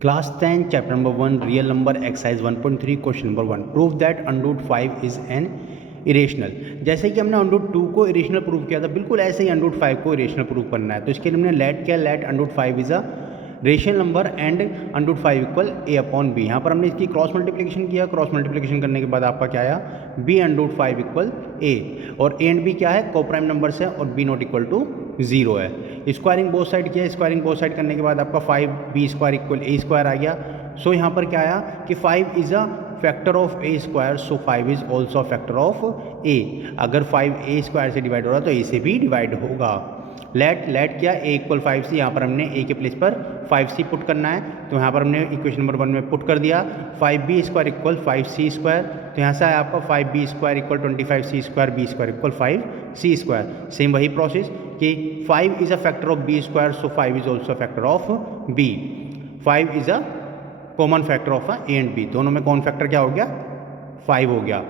Class 10, chapter number 1, real number, exercise 1.3, question number 1. Prove that under root 5 is an irrational. जैसे कि हमने under root 2 को irrational prove किया था, बिल्कुल ऐसे ही अंडर रूट 5 को इरेशनल प्रूव करना है। तो इसके लिए हमने लेट किया, let under root 5 is a rational number and under root 5 equal A upon b. यहाँ पर हमने इसकी क्रॉस मल्टीप्लिकेशन किया, क्रॉस मल्टीप्लिकेशन करने के बाद आपका क्या आया, b under root 5 equal a, और ए एंड बी क्या है, को प्राइम नंबर्स है, और बी नॉट इक्वल टू 0 है। स्क्वायरिंग बोथ साइड किया, स्क्वायरिंग बोथ साइड करने के बाद आपका 5b square equal A square आ गया। सो यहाँ पर क्या आया कि 5 is a factor of A square, so 5 is also factor of A. अगर 5 ए स्क्वायर से डिवाइड हो रहा है तो ए से भी डिवाइड होगा। लेट किया ए इक्वल 5c, यहाँ पर हमने ए के प्लेस पर 5c पुट करना है, तो यहाँ पर हमने इक्वेशन नंबर 1 में पुट कर दिया। 5b square equal 5c square, तो यहाँ से आया आपका 5b square equal 25c square, b square equal 5c square. Same वही प्रोसेस कि 5 is a factor of b square, so 5 is also factor of b। 5 is a common factor of a and b, दोनों में common factor क्या हो गया, 5 हो गया।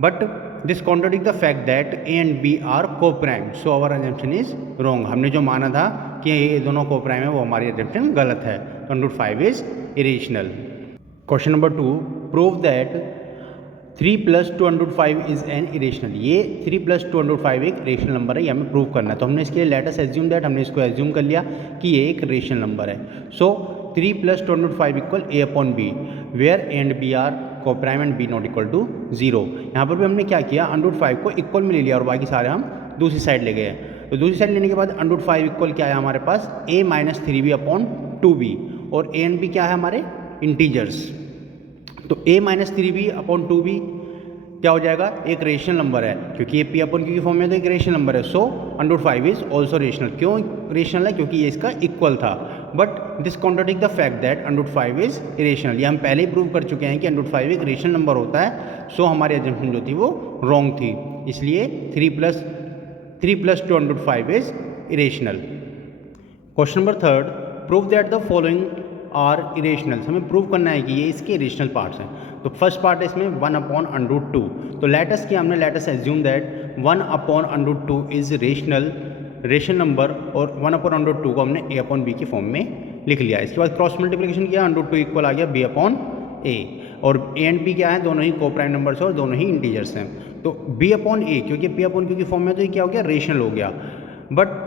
But this contradict the fact that A and B are coprime, so our assumption is wrong. हमने जो माना था कि ये दोनों को प्राइम है, वो हमारी अजम्पशन गलत है। तो under root 5 is irrational. Question number 2, prove that 3 + 2 under root 5 is an irrational. ये 3 + 2 अंडर रूट 5 एक रेशनल नंबर है, ये हमें प्रूव करना है। तो हमने इसके लिए लेट अस एज्यूम दैट, हमने इसको एज्यूम कर लिया कि ये एक रेशनल नंबर है। So 3 + 2 under root 5 equal A upon B, where A and B are coprime and B not equal to 0। यहाँ पर भी हमने क्या किया, अंडर रूट 5 को इक्वल में ले लिया और बाकी सारे हम दूसरी साइड ले गए। तो दूसरी साइड लेने के बाद अंडर रूट 5 इक्वल क्या है हमारे पास, a - 3b अपॉन 2b, और a एंड b क्या है हमारे इंटीजर्स। तो a - 3b अपॉन 2b क्या हो जाएगा, एक रेशनल नंबर है, क्योंकि ये p अपॉन q की फॉर्म में तो एक रेशनल नंबर है। So under root 5 is also rational. क्यों रेशनल है, क्योंकि ये इसका इक्वल था। But this contradict the fact that under root 5 is irrational. ये हम पहले ही प्रूव कर चुके हैं कि अंडर रूट 5 एक रेशनल नंबर होता है। सो हमारी एजम्पशन जो थी वो रॉन्ग थी, इसलिए 3 + 2 under root 5 is irrational. Question number 3, prove that the following are irrationals. हमें प्रूव करना है कि ये इसके इरेशनल पार्ट्स हैं। तो फर्स्ट पार्ट है इसमें 1 अपॉन अंडर रूट 2। तो लेटस किया हमने, let's assume that 1 upon under root 2 is rational number, और 1 अपॉन अंडर रूट 2 को हमने a अपॉन बी की फॉर्म में लिख लिया। इसके बाद क्रॉस मल्टीप्लिकेशन किया, अंडर रूट 2 इक्वल आ गया b अपॉन a, और a एंड b क्या है, दोनों ही को प्राइम नंबर्स हैं और दोनों ही इंटीजर्स हैं। तो b अपॉन a, क्योंकि p अपॉन q की फॉर्म में, तो ये क्या हो गया, रेशनल हो गया। बट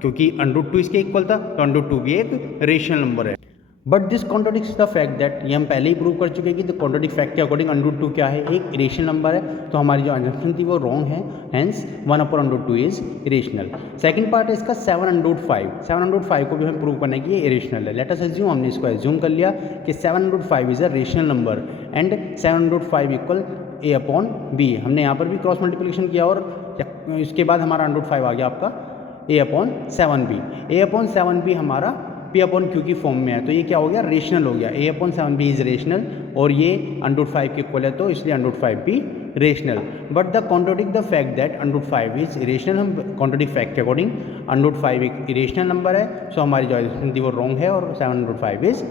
क्योंकि अंडर रूट 2 इसके इक्वल था, तो अंडर रूट 2 भी एक रेशनल नंबर है। But this contradicts the fact that, ये हम पहले ही प्रूव कर चुके हैं कि द कॉन्ट्रडिक्ट फैक्ट के अकॉर्डिंग अंडर रूट 2 क्या है, एक इरेशनल नंबर है। तो हमारी जो अजम्पशन थी वो रॉन्ग है, hence 1 upon under root 2 is irrational. Second part है इसका 7 अंडर रूट 5। 7 अंडर रूट 5 को भी हमें प्रूव करना है कि ये इरेशनल है। लेट अस एज्यूम, हमने इसको एज्यूम कर लिया कि 7 under root 5 is a rational number and 7 under root 5 equal a upon b। हमने यहाँ पर भी क्रॉस मल्टीप्लिकेशन किया, और इसके बाद हमारा अंडर रूट 5 आ गया आपका a upon 7b। a upon 7b हमारा p अपॉन q की फॉर्म में है, तो ये क्या हो गया, रेशनल हो गया। a upon 7b is rational, और ये अंडर रूट 5 के इक्वल है, तो इसलिए अंडर रूट 5 भी rational. But the contradict the fact that under root 5 is irrational. हम कॉन्ट्रडिक्ट फैक्ट के अकॉर्डिंग अंडर रूट 5 एक इरेशनल नंबर है, सो हमारी जो एजम्पशन थी वो रॉन्ग है, और 7 अंडर रूट 5 इज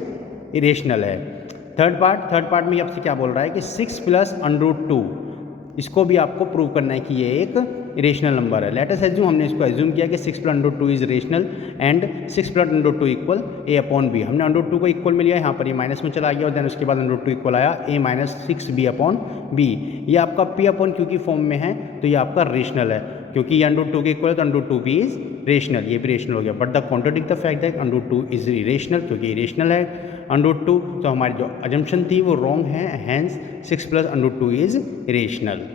इरेशनल है। थर्ड पार्ट में आपसे क्या बोल रहा है कि 6 + अंडर रूट 2, इसको भी आपको प्रूव करना है कि ये एक इरेशनल नंबर है। लेट अस एज्यूम, हमने इसको एज्यूम किया कि 6 + under root 2 is rational and 6 + under root 2 equal a upon b। हमने अंडर रूट 2 को इक्वल में लिया, यहाँ पर ये माइनस में चला गया, और देन उसके बाद अंडर रूट 2 इक्वल आया a - 6b अपॉन b। ये आपका p अपॉन q की फॉर्म में है, तो ये आपका रेशनल है, क्योंकि ये अंडर रूट 2 के इक्वल है, तो अंडर रूट 2 भी इज रेशनल, ये भी रेशनल हो गया। But the contradict the fact that under root 2 is irrational, क्योंकि इरेशनल है अंडर रूट 2, तो हमारी जो अजम्पशन थी वो रॉन्ग है, hence 6 + under root 2 is irrational.